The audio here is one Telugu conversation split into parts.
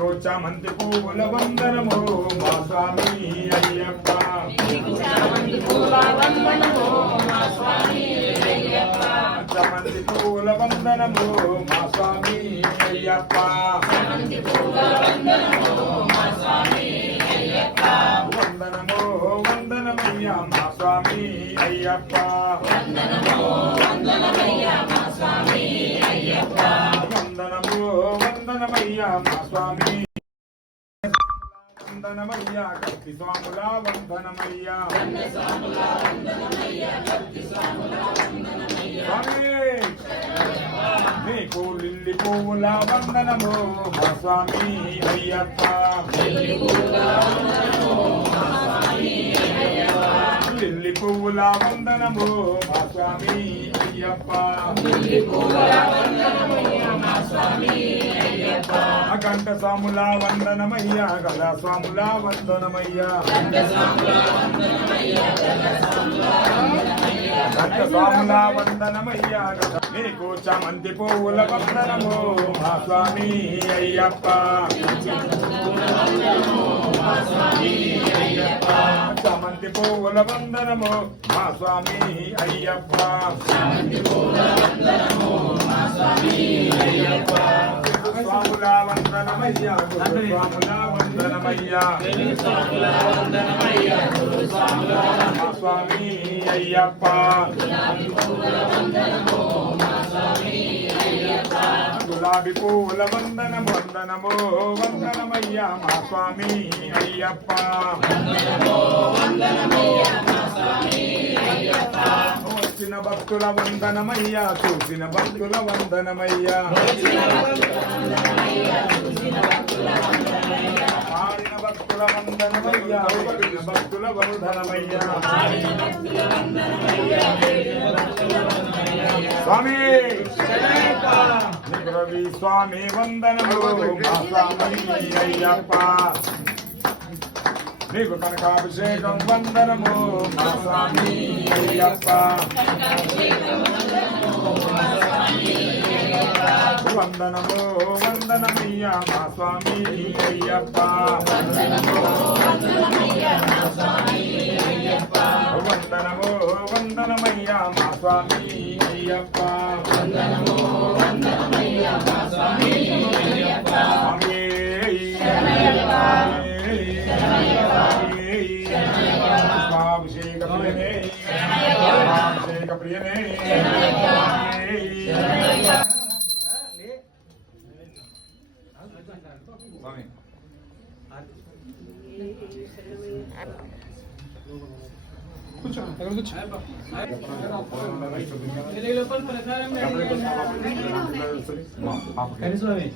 నీకు చామంతి పువ్వుల వందనము మా స్వామి అయ్యప్ప చామంతి పువ్వుల వందనము మా స్వామి అయ్యప్ప చామంతి పువ్వుల వందనము మా స్వామి అయ్యప్ప చామంతి పువ్వుల వందనము మా స్వామి అయ్యప్ప వందనము వందనమయ్యా మా స్వామి అయ్యప్ప వందనము వందనమయ్యా మా స్వామి అయ్యప్ప వందనము వందనమయ్యా మా స్వామి వందనమయ్యా కత్తి స్వాముల వందనమయ్యా స్వామి నీకు లిల్లి పువ్వుల వందనము మా స్వామి అయ్యప్ప లిల్లి పువ్వుల వందనము మా స్వామి అయ్యప్ప అకంఠ స్వాముల వందనమయ్యా గల స్వాముల వందనమయ్యా కంఠ స్వాముల వందనమయ్యా నీకు చామంతి పువ్వుల వందనము మా స్వామి అయ్యప్ప చామంతి పువ్వుల వందనము మా స్వామి అయ్యప్ప స్వాముల వందనమయ్యా స్వాముల వందనమయ్యా మా స్వామి అయ్యప్ప గులాబీ పువ్వుల వందనము వందనము వందనమయ్యా మా స్వామి అయ్యప్ప వచ్చిన భక్తుల వందనమయ్యా చూసిన భక్తుల వందనమయ్యా ఆడిన భక్తుల వందనమయ్యా ఆడిన భక్తుల వందనమయ్యా స్వామి రవి స్వామి వందనము మా స్వామి అయ్యప్ప నీకు కనకాభిషేకం వందనము మా స్వామి అయ్యప్ప వందనము వందనమయ్యా మా స్వామి అయ్యప్ప వందనము వందనమయ్యా మా స్వామి అయ్యప్ప అభిషేక ప్రియనే అభిషేక ప్రియనే స్వామి కూర్చో అక్కడ కూర్చో లోపల ప్రసారం స్వామి స్వామి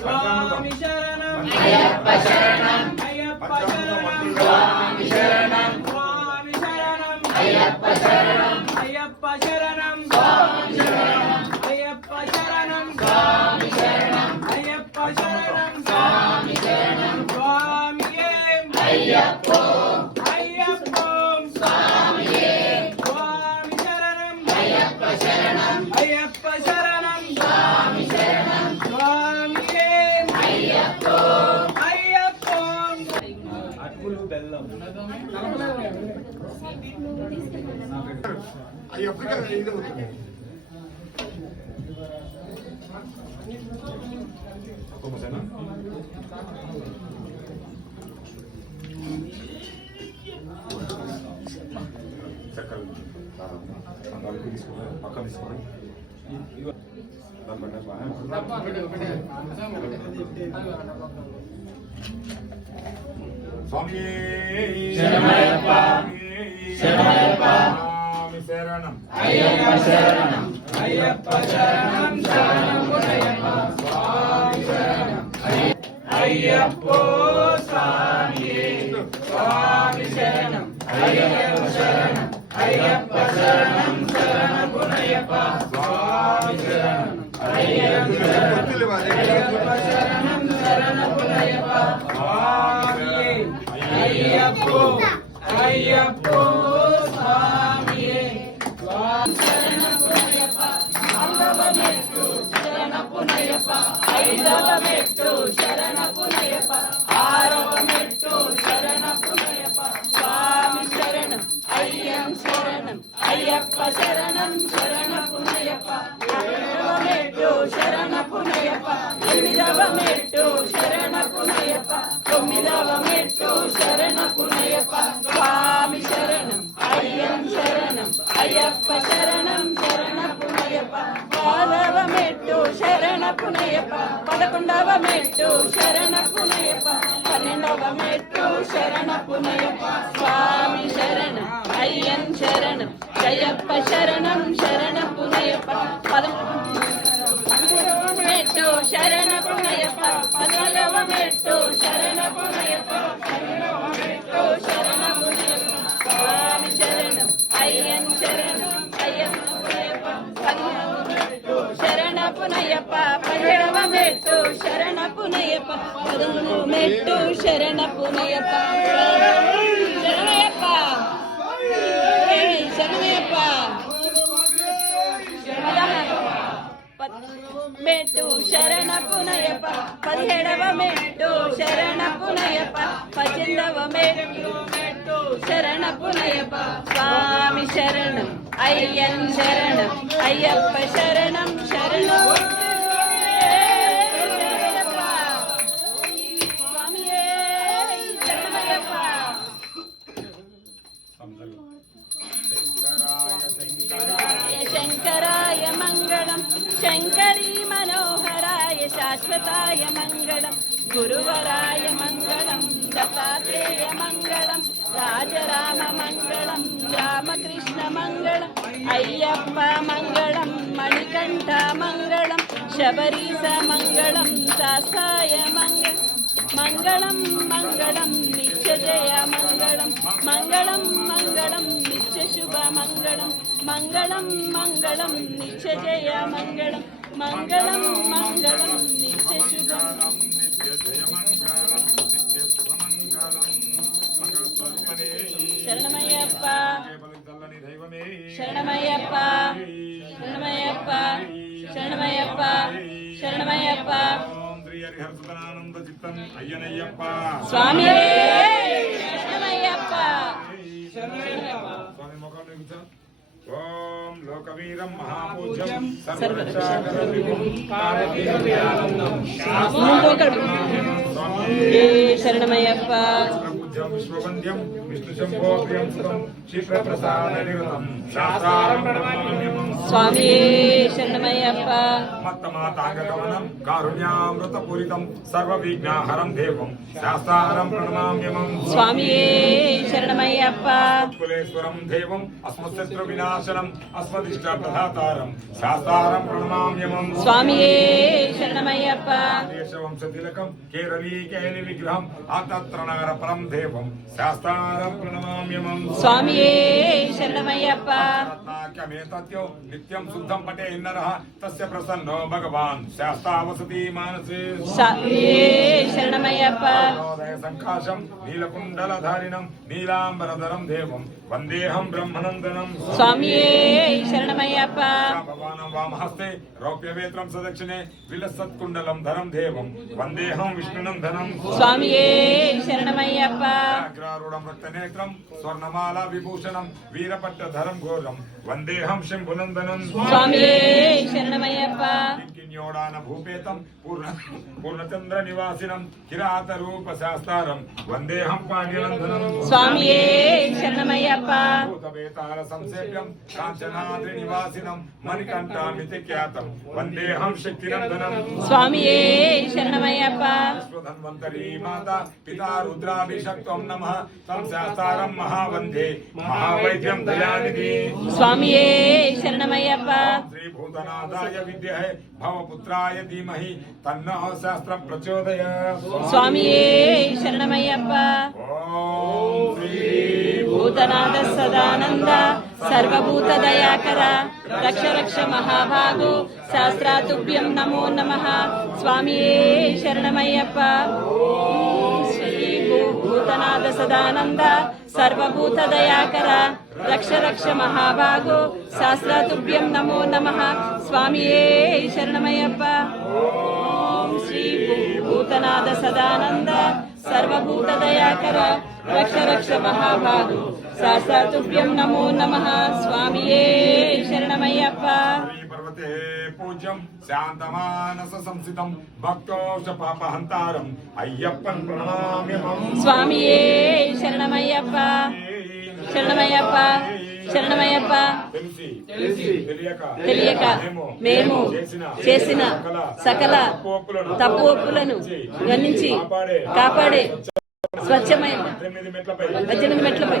స్వామి శరణం అయ్యప్ప శరణం అయ్యప్ప శరణం స్వామి శరణం స్వామి శరణం అయ్యప్ప శరణం అయ్యప్ప శరణం స్వామి శరణం అయ్యప్ప శరణం స్వామి శరణం అయ్యప్ప శరణం స్వామి శరణం స్వామియే అయ్యప్ప అయ్యప్ప స్వామియే స్వామి శరణం అయ్యప్ప శరణం అయ్యప్ప శరణం స్వామి శరణం స్వామియే అయ్యప్ప అయ్యప్ప అటుకులు బెల్లం అయ్యప్ప ఇది అవుతుంది చక్కలు తీసుకుని పక్కన తీసుకొని స్వామి శరణం అయ్యప్ప శరణం అయ్యప్ప శరణం స్వామి శరణం అయ్యప్ప స్వామి స్వామి శరణం అయ్యప్ప శరణం అయ్యప్ప శరణం శరణపునయ్యప్ప స్వామి శరణం అయ్యప్ప శరణం శరణపునయ్యప్ప స్వామియే అయ్యప్పో అయ్యప్పో స్వామియే స్వామి శరణపునయ్యప్ప ఆరవ మెట్టు శరణపునయ్యప్ప ఐదవ మెట్టు శరణపునయ్యప్ప ఆరవ మెట్టు శరణపునయ్యప్ప స్వామి శరణం అయ్యం శరణం అయ్యప్ప శరణం శరణపునయ్యప్ప ఏడవ మెట్టు శరణపునయ్యప్ప ఎనిమిదవ మెట్టు శరణపునయ్యప్ప తొమ్మిదవ మెట్టు శరణపునయ్యప్ప స్వామి శరణం అయ్యం శరణం అయ్యప్ప శరణం శరణపునయ్యప్ప పదవ మెట్టు శరణపునయ్యప్ప పదకొండవ మెట్టు శరణపునయ్యప్ప పన్నెండవ మెట్టు శరణపునయ్యప్ప స్వామి శరణం అయ్యం శరణం అయ్యప్ప శరణం శరణపునయ్యప్ప పదమూడవ మెట్టు శరణపునయ్యప్ప పద్నాలుగవ మెట్టు శరణపునయ్యప్ప పన్నెండవ మెట్టు శరణపునయ్యప్ప స్వామి శరణం అయ్యం శరణం అయ్యప్ప పదిహేనవ మెట్టు శరణపునయ్యప్ప పదిహేడవ మెట్టు శరణపునయ్యప్ప పదమూడవ మెట్టు శరణపునయ్యప్ప శరణయ్యప్ప శరణయ్యప్ప మెట్టు శరణపునయ్యప్ప పదిహేడవ మెట్టు శరణపునయ్యప్ప పద్దెనిమిదవ మెట్టు శరణపునయ్యప్ప స్వామి శరణం అయ్యన్ శరణం అయ్యప్ప శరణం శరణం స్వామియే శరణమయ్యప్ప శంకరాయ మంగళం శంకరీ మనోహరాయ శాశ్వతాయ మంగళం గురువరాయ మంగళం దత్తాత్రేయ మంగళం రాజరామ మంగళం రామకృష్ణ మంగళం అయ్యప్ప మంగళం మణికంఠ మంగళం శబరీశ మంగళం శాస్తాయ మంగళం మంగళం మంగళం నిత్య జయ మంగళం మంగళం మంగళం నిత్య శుభ మంగళం మంగళం మంగళం నిత్య జయ మంగళం మంగళం మంగళం నిత్య శుభ శరణమయ్యప్ప శరణమయ్యప్ప శరణమయ్యప్ప శరణమయ్యప్ప శరణమయ్యప్ప స్వామి శరణమయ్యప్ప స్వామి ముఖం ఓం లోకవీరం మహాపూజ్యం శరణమయ్యప్ప విశ్వవంద్యం విష్ణు శంభో ప్రియం సుతం క్షీప్రప్రసాద నిరతం శాస్త్రారం ప్రణమామ్యహం స్వామి శరణమయ్యప్ప మత్తమాతాంగగమనం కారుణ్యామృతపూరితం సర్వవిఘ్నహరం దేవం శాస్త్రారం ప్రణమామ్యహం స్వామి శరణమయ్యప్ప కులేశ్వరం దేవం అస్మశత్రు వినాశనం అస్మదిష్ట ప్రధాతారం శాస్త్రారం ప్రణమామ్యహం స్వామి శరణమయ్యప్ప దేశవంశతిలకం కేరళీ కేలి విగ్రహం ఆతత్రణగర పరం దేవం శాస్త్రారం ప్రణమామ్యహం స్వామి శరణమయ్యప్ప రత్నాఖ్యమేతత్యో నిత్యం శుద్ధం పటే నరః తస్య ప్రసన్నో భగవాన్ శాస్త్రావసతి మానసే స్వామి శరణమయ్యప్ప సంకాశం నీలకుండలధారిణం నీలాంబరధరం దేవం వందేహం బ్రహ్మనందనం స్వామి శరణమయ్యప్ప భగవానం వామహస్తే రౌప్యవేత్రం సదక్షిణే విలసత్కుండలం ధరం దేవం వందేహం విష్ణునందనం స్వామి శరణమయ్యప్ప అగ్రారూఢం రక్తనేత్రం స్వర్ణమాలా విభూషణం వీరపట్టధరం ఘోరం వందేహం శంభునందనం స్వామి శరణమయ్యప్ప కింకిణ్యోడాన భూపేతం పూర్ణచంద్ర నివాసినం కిరాత రూప శాస్త్రారం వందేహం పాండ్యనందనం స్వామి శరణమయ్యప్ప భూతవేతాల సంసేవ్యం కాంచనాద్రి నివాసినం మణికంఠామితి ఖ్యాతం వందేహం శక్తినందనం స్వామి శరణమయ్యప్ప ధన్వంతరీ మాత పితా రుద్రాభిషక్తం నమః తం శాస్త్రారం మహావందే మహావైద్యం దయానిధి స్వామి శరణమయ్యప్ప శ్రీభూతనాథాయ విద్మహే భవపుత్రాయ ధీమహి తన్నః శాస్త్రం ప్రచోదయాత్ స్వామి శరణమయ్యప్ప ఓం శ్రీ భూతనాథ సదానంద సర్వభూత దయాకర రక్ష రక్ష మహాభాగో శాస్త్రాతుభ్యం నమో నమః స్వామియే శరణమయ్యప్ప శ్రీ భూతనాథ సదానంద సర్వభూత దయాకర రక్ష రక్ష మహాభాగో శాస్త్రాతుభ్యం నమో నమః స్వామియే శరణమయ్యప్ప శ్రీ భూతనాథ సదానంద సర్వభూత దయాకర రక్ష రక్ష మహాభాగో శాస్త్రాతుభ్యం నమో నమః స్వామియే శరణమయ్యప్ప పర్వతే పూజ్యం శాంతమానస సంసితం భక్తోష పాపహంతారం అయ్యప్పన్ ప్రణామ్యహం స్వామియే శరణమయ్యప్ప శరణమయ్యప్ప శరణమయ్యప్ప తెలియక మేము చేసిన సకల తప్పు ఒప్పులను గణించి కాపాడే స్వచ్ఛమైన 18 మెట్లపై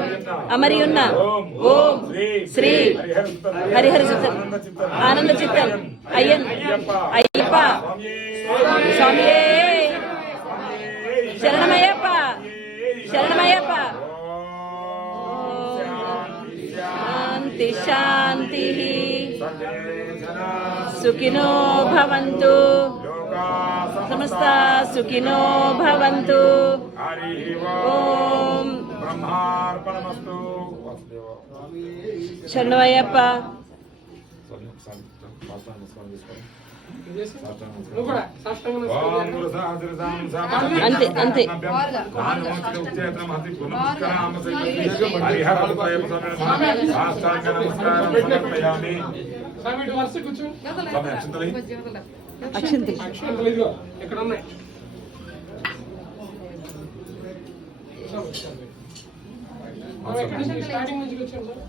అమరి ఉన్న ఓం శ్రీ హరిహర ఆనంద చిత్తం అయ్యన్ అయ్యప్ప స్వామియే శరణమయ్యప్ప శరణమయ్యప్ప శాంతి శాంతి సుఖినో భవంతు సమస్త సుఖినో భవంతు ఓం బ్రహ్మార్పణమస్తు శరణమయ్యప్ప అంతే అంతే అక్షంతలు ఇక్కడ ఉన్నాయి స్టార్టింగ్ నుంచి వచ్చాం సార్